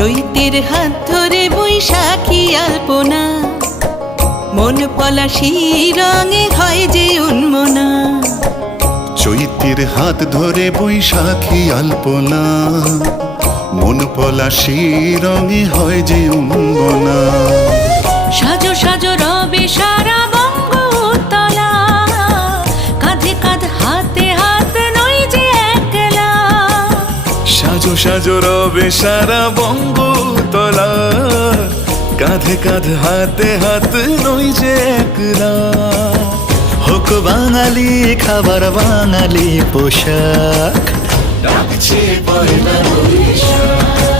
চৈতের হাত ধরে বৈশাখী আলপনা, মন পলাশি রঙে হয় যে উন্মনা। চৈতের হাত ধরে বৈশাখী আলপনা, মন পলাশি রঙে হয় যে উন্মনা। সাজো সাজো রবে সারা বঙ্গতলা, কাঁধে কাঁধ হাতে হাত নই যে একলা। সাজো সাজো রবে সারা বঙ্গতলা, কাঁধে কাঁধ হাতে হাত নই যে একলা। হোক বাঙালি খাবার বাঙালি পোশাক, ডাকছে পয়লা বৈশাখ।